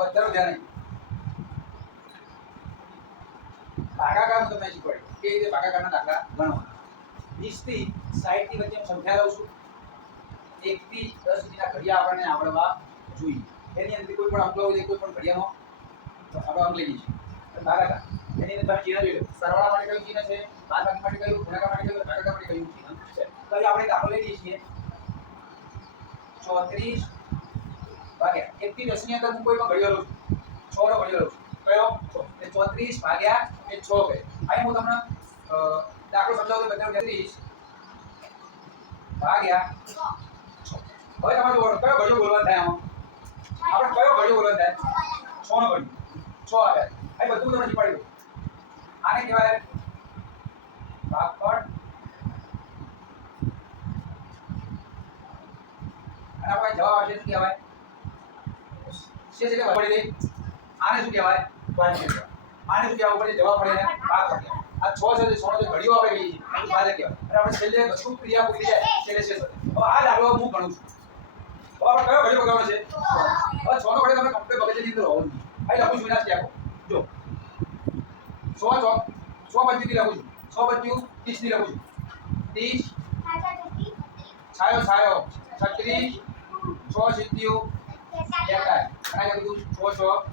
વધારે ધ્યાન નહીં. ભાગાકાર તમને શીખવાડ્યું કે રીતે ભાગાકારના દાખલા ગણવા. 20 થી 60 ની વચ્ચે સંખ્યા લઉં છું. 1 થી 10 સુધીના ઘડિયા આપણને આવડવા જોઈએ. એની અંદર કોઈ પણ અંક હોય કોઈ પણ ઘડિયાનો આપણે અંક લઈ લઈશું. ભાગાકાર એની અંદર તમે ચિહ્ન જોઈ લો. સરવાળા માટે કયું ચિહ્ન છે, બાદબાકી માટે કયું, ગુણાકાર માટે કયું, ભાગાકાર માટે કયું ચિહ્ન છે. તો આપણે દાખલો લઈ લઈએ છીએ. 34 ભાગ્યા 1 થી 10 ની અંદર હું કોઈ પણ ઘડિયો લઉં છું. 6 નો ઘડિયો લઉં છું. કયો 6 એટલે 34 ભાગ્યા એ 6 કહે. અહીં હું તમને દાખલો સમજાવું તો બતાવું. 33 ભાગ્યા 6. હવે તમારે જોવાનું કયો ઘડિયો બોલવાનું થાય. આમાં આપણે કયો ઘડિયો બોલવાનું થાય? 6 નો ઘડિયો. 6 આવ્યા. અહીં બધું તમને શીખવાડી દઉં. આને કહેવાય ભાગફળ. અને આપણે જવાબ આવશે શું કહેવાય? છે એટલે પડી દે. આને શું કહેવાય? ભાગફળ. આને શું કહેવાય? ઉપર જવાબ પડે ને ભાગફળ. આ 6 છે 6 નો જે ઘડિયો આપણે કહીએ છીએ એ ભાજક કહેવાય. અને આપણે છેલ્લે વસ્તુ ક્રિયા પૂરી જાય છેલ્લે છે. હવે આ દાખલો હું ગણું છું. હવે આપણે કયો ઘડિયો બગાડવાનો છે? હવે 6 નો ઘડિયો તમે કમ્પ્લીટ મગજની અંદર હોવો જોઈએ. અહીં લખું છું એના સ્ટેપ. જો 100 25 લખું છું. 100 25 30 ની લખું છું. 30 છાયો છાયો 36 6 સિત્યું 41 અને લખું 6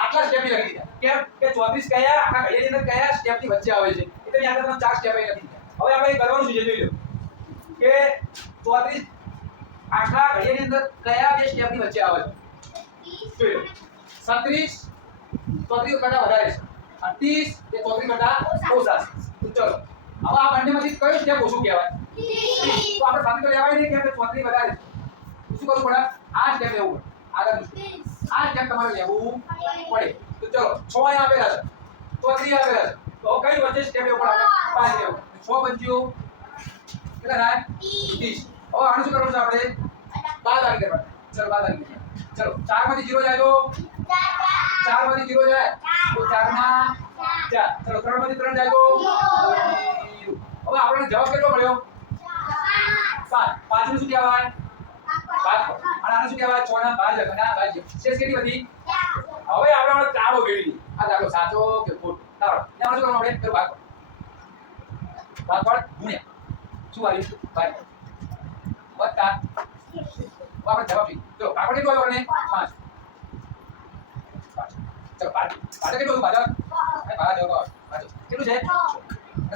આટલા સ્ટેપ લખી દીધા. કેમ કે 34 કયા આખા ઘડિયાની અંદર કયા સ્ટેપ ની વચ્ચે આવે છે એટલે યાદ તમને 4 સ્ટેપ અહીં લખી દીધા. હવે આપણે કરવાનું છે જોઈ લો કે 34 આખા ઘડિયાની અંદર કયા બે સ્ટેપ ની વચ્ચે આવે છે. જોઈ લો 36 34 કરતા વધારે છે. 30 એ 34 કરતા ઓછા છે. તો ચલો હવે આ બંનેમાંથી કયો સ્ટેપ ઓછું કહેવાય? 30. તો આપણે સાબિત કરી લેવાય નહીં કે 34 વધારે છે. શું કરવું પડે? આ સ્ટેપ લેવું પડે. આગળનું આ સ્ટેપ તમારે લેવું પડે. તો ચલો 6 અહીં આપેલા છે, 34 આપેલા છે. તો કઈ વચ્ચે સ્ટેપ લેવું પડે? 5 લેવું. 6 25 કેટલા થાય? 30. હવે આનું શું કરવાનું છે આપણે? બાદબાકી કરવાનું. ચલો બાદબાકી કરીએ. ચલો 4 માંથી 0 જાય તો 4 માંથી 0 જાય તો 4 ના 4. ચલો 3 માંથી 3 જાય તો 0. હવે આપણને જવાબ કેટલો મળ્યો? 5. 5 નું શું કહેવાય? ભાગફળ. અને આનું શું કહેવાય? 6 ના ભાજક. અને આ ભાજ્ય. શેષ કેટલી વધી? હવે આપણે ચાળો ગેડી. આ દાખલો સાચો કે ખોટો? ચાલો એમાં શું કરવાનું આપણે? પેલું ભાગફળ. ભાગફળ ગુણ્યા શું આવ્યું? ભાગફળ વત્તા આપણે જવાબ જોઈએ. ચલો ભાગફળ કેટલો આવ્યો આપણને? 5. ચલો ભાજક કેટલું હતું? ભાજક કેટલું છે?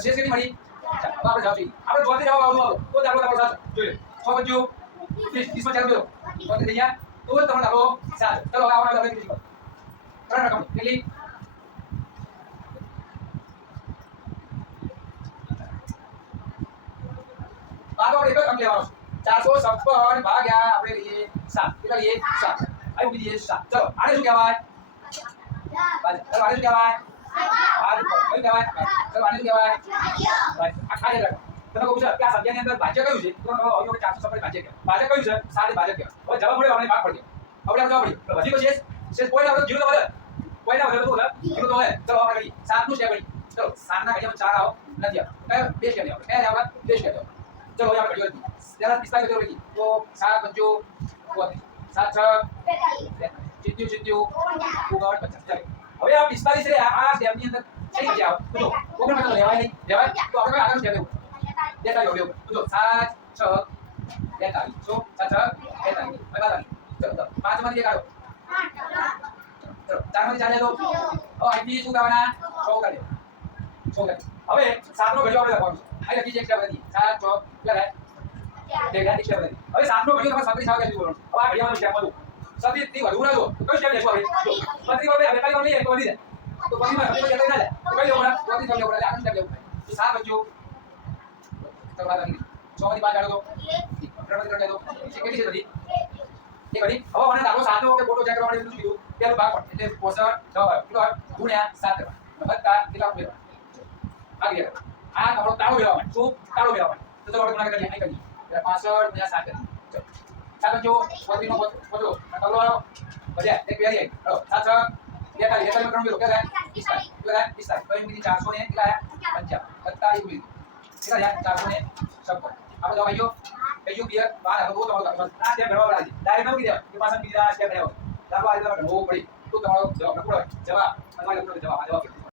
શેષ કેટલી મળી? 4. હવે આપણે જવાબ જોઈએ. આપણે જોવાથી જવાબ આવતો તો દાખલો સાચો. જોઈ લો 6 25 30 માં ચાલુ કરો. તો થઈ ગયા તો તમારો દાખલો સાચો. ચલો હવે આપણે દાખલો કેટલી ત્રણ રકમ કેટલી? આગળ એક અંક લેવાનો છે. 456 ભાગ્યા આપણે લઈએ 7. કેટલા લઈએ? 7. આવી મૂકી દઈએ 7. ચલો આને શું કહેવાય? ભાજક. ચલો આને શું કહેવાય? ભાજક. કયું કહેવાય? ચલો આને શું કહેવાય? ભાજક. આ ખાલી રાખો. તમે કહો છો કે આ સંખ્યાની અંદર ભાજક કયું છે? તો હવે આવ્યો કે 456 ભાજક કહેવાય. ભાજક કયું છે? 7 ભાજક કહેવાય. હવે જવાબ મળ્યો આપણે ભાગ પડી ગયો. આપણે જવાબ પડી. હજી કોઈ શેષ કોઈ ના હોય 0 તો વધે. કોઈ ના વધે તો વધે. 0 તો વધે. ચલો આપણે કરીએ. 7 નું સ્ટેપ કરી. ચલો 7 ના ઘડિયામાં 4 આવો નથી આવો. કયો? બે સ્ટેપ આવો. કયા આવો? બે સ્ટેપ આવો. ચલો હવે આપણે ઘડિયો જરા 45 કરો લખી. તો 7 25 7 6 42 સિત્યું 50. ચાલો હવે આ 45 રે આ સ્ટેપની અંદર થઈ ગયા. તો જો કોણ મતલબ લેવાય નહીં લેવાય તો આપણે આગળ સ્ટેપ લેવું. દેતા જો લેવું. તો જો 7 6 42 સો 7 6 42 બરાબર. ચલો 5 માંથી એક આડો. ચલો 4 માંથી 4 લે તો હવે અહીંથી શું કરવાના? 6 કરી દે. 6 કરી. હવે 7 નો ઘડિયો આપણે લખવાનું છે. અહીં લખી છે એક સ્ટેપ હતી 7 6 કેટલા થાય? દેખાય સ્ટેપ હતી. હવે 7 નો ઘડિયો તમારે 37 આવે કેટલું બોલવાનું? હવે આ ઘડિયાનો સ્ટેપ હતું 37 થી વધુ ના જો તો કઈ સ્ટેપ લેશું આપણે? 35 વાળે 45 વાળે એક તો વધી જાય. તો 25 માં 35 જતા ના જાય. તો કઈ લેવું પડે? 35 લેવું પડે. આગળ સ્ટેપ લેવું પડે. તો 7 25 તો બાદ આવી 6 માંથી 5 કાઢો તો 3 માંથી 3 કાઢો તો કેટલી છે બધી? એ બધી. હવે મને દાખલો સાચો કે ખોટો ચેક કરવા માટે શું કીધું? પેલું ભાગ પડે એટલે 65 જવાબ આવે. કેટલો આવે? ગુણ્યા 7 કરવાનો. વત્તા કેટલા મેળવવાનો? આગળ આ તમારો તાળો મેળવવા માટે. શું તાળો મેળવવા માટે? તો ચલો આપણે ગુણાકાર કરીએ. અહીં કરીએ. એટલે 65 ગુણ્યા 7 કરીએ. ચલો 7 જો 35 નો પચો તગડો આવ્યો બજ્યા એક પેરી આવી. ચલો 7 6 42 42 નો કેટલો થાય? 45 કેટલા થાય? 45 તો એમ કીધી 400 ને કેટલા આયા? 55 વત્તા એ ઉડી કેટલા થયા? 456 આપણે જવાબ આવ્યો કયું ક્લિયર 12 હવે તો તમારો આ સ્ટેપ ભરવા પડે ડાયરેક્ટ ન કીધા કે પાછળ બીજા સ્ટેપ ભરવા ચાલો આ રીતે ઘણવું પડી તો તમારો જવાબ નકળો હોય જવાબ તમારે નકળો જવાબ આ જવાબ